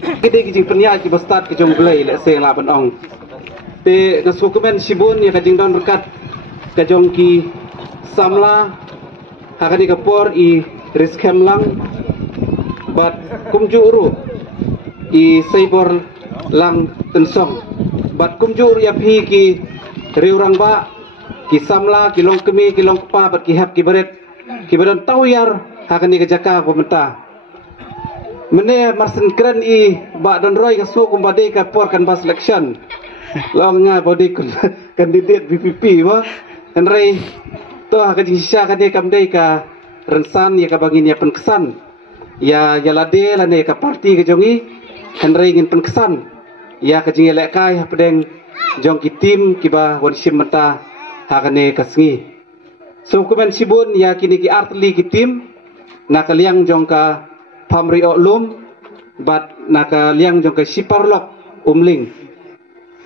Kede kijing penya ki bastat ki jong glai le seng la ban ong. Te ngasukumen sibun ya kajing don berkat kajong ki samla hakani kapor I riskem lang bat kumju uru I saibor lang tensong bat kumju uru ya phi ki riurang ba ki samla ki long kemi ki long pa bat ki hap ki beret ki badan tawyar hakani ke jaka pemerintah mene marsen keren I ba don roy ka su kum badai ka por kan bas election long nga body kandidat BPP ba kan rei to hakani sya ka de kam dei ka rensan ya ka bangin ya penkesan ya lade lane ka parti ke jongi kan rei ngin penkesan ya ka jing elek kai pedeng jong ki tim ki ba wan sim mata hakane kasngi so kumen sibun ya kini ki artli ki tim nakaliang jong ka pamri oklum bat nakaliang jong ka siparlok umling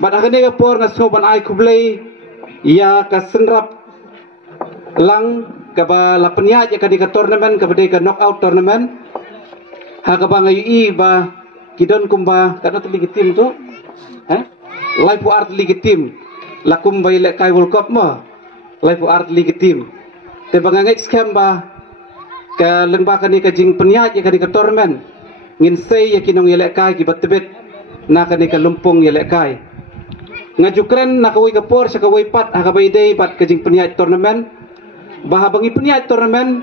bat hakane ka por ngasoban ai kublei ya ka senrap lang kaba lapenya ya ka di ka tournament ka badai ka knockout tournament ha ka ba ngayi ba kidon kumba kana tli ki tim to live art league team lakum bay le kai world cup ma live art league team te bangangai scam ba ka lengba kani ka jing penyat ya kani ka tournament ngin sei ya kinong yele kai ki batbet na kani ka lumpung yele kai ngajukren na kawai ka por sa kawai pat ha bay day pat ka jing penyat tournament bah bangi penyat tournament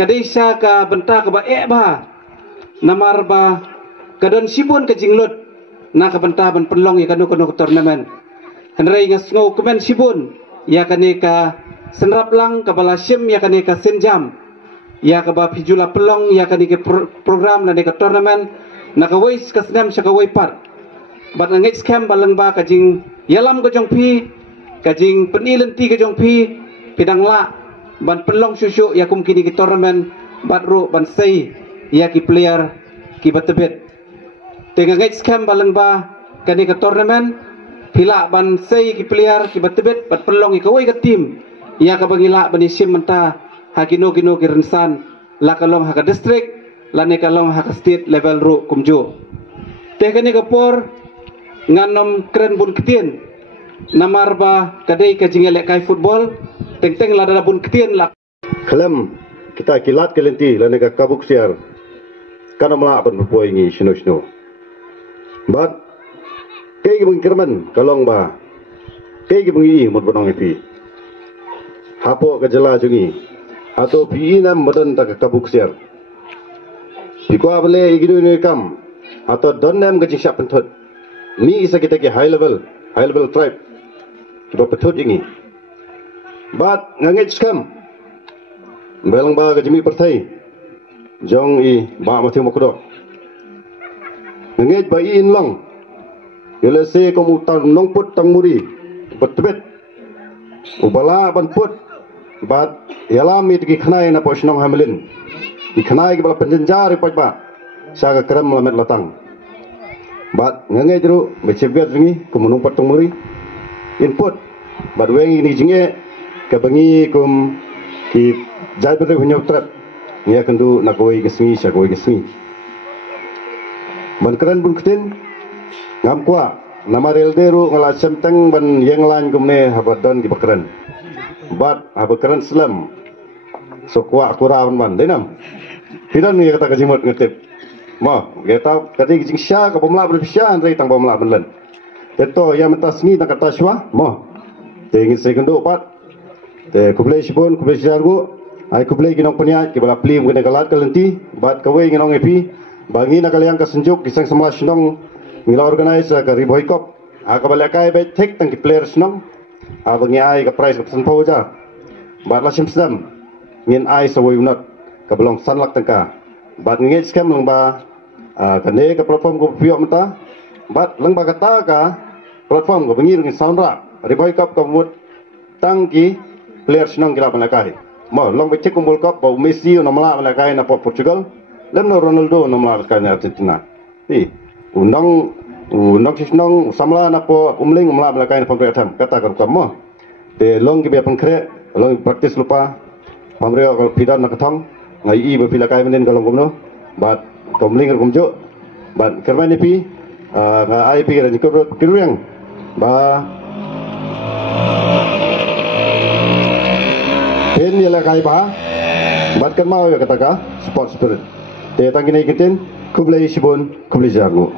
kadai sa ka benta ka ba ba namar ba kadon sibun ka jing lot na kabentaban penlong ya kanu tournament henrei ngasngau kemen sibun ya kane ka senrap lang kabala sim ya kane ka senjam ya ka ba pijula pelong ya kane ke program na ka tournament na ka wais ka senam sa ka wai pat bat ngai scam balang ba ka jing yalam ka jong pi ka jing penilen ti ka jong pi pidang la ban pelong susu ya kum kini ki tournament bat ru ban sei ya ki player ki batebet tengah ngait scam balang ba kani ka tournament hila ban sei ki player ki batebet bat pelong I kawai ka tim ya ka bangila bani sim menta hakino kino ki rensan la kalong ha ka district la ne kalong ha ka state level ru kumjo te kani ka por nganom kren bun ketien namar ba kadai ka jingele kai football teng la da bun ketien la kalam kita kilat kelenti la ne ka kabuk siar kana mala ban poingi sino bat kay gibang kerman kalong ba kay gibang I mot banong ipi hapo ka jala jungi ato piinam madan ta kabuk siar pikwa bale iginu ni kam ato donnam ka jingsa pentot ni isa kita ki high level tribe kiba pentot ingi bat ngangit skam belang ba ka jimi partai jong I ba mathi mokdo ngej bai in long yele se ko mutan nong put tang muri betbet ubala ban put bat yala mi ki khnai na posnong hamlin ki khnai ki bala penjenjar pa ba saga kram lamet latang bat ngej ru becebet ringi ko munung pat tang muri input bat wengi ni jinge ka bangi kum ki jai ber hunyo trat ya kendu nakoi gesni sagoi gesni ban keren bun ketin ngam kwa nama relderu ngala semteng ban yang lain kumne habadon di bakran bat habakran slam so kwa kurawan ban denam hidan ni kata kajimot ngetip ma geta kati jing sya ka pemla bersya andai tang pemla benlen teto ya mentasmi tang kata sywa ma te ingin sekendo pat te kublai sibon kublai syargo ai kublai ginong peniat ki bala plim kene kalat kalenti bat kawe ginong epi bangi na kaliang kasenjuk kisang semua senong mila organize ka riboy kop aka balakai be tek tang ki players nong abangi ai ka prize ka sanpo ja bat la simsam ngin ai sa way unat ka belong sanlak tangka bat ngej scam lang ba kane ka platform ko pio mata bat lang ba kata ka platform ko bangi ngin soundra riboy kop ka mut tang ki players nong gila balakai mo long be tek kumbul kop ba Messi no mala balakai na Portugal lem no Ronaldo no melakukan Argentina. Undang sisnong samla na po umling melakukan pemerintahan kata kamu. Te long gibe pengkre long praktis lupa pamreo kalau pidan nak ketong ngai I berpila kai menen kalau gumno bat komling kumjo But kerana ni pi, ai pi kan kerang ba pen ni lah kai ba, but kan mau ya kata ka sport spirit. Te tangi ni kitin kublai sibun kublai jago.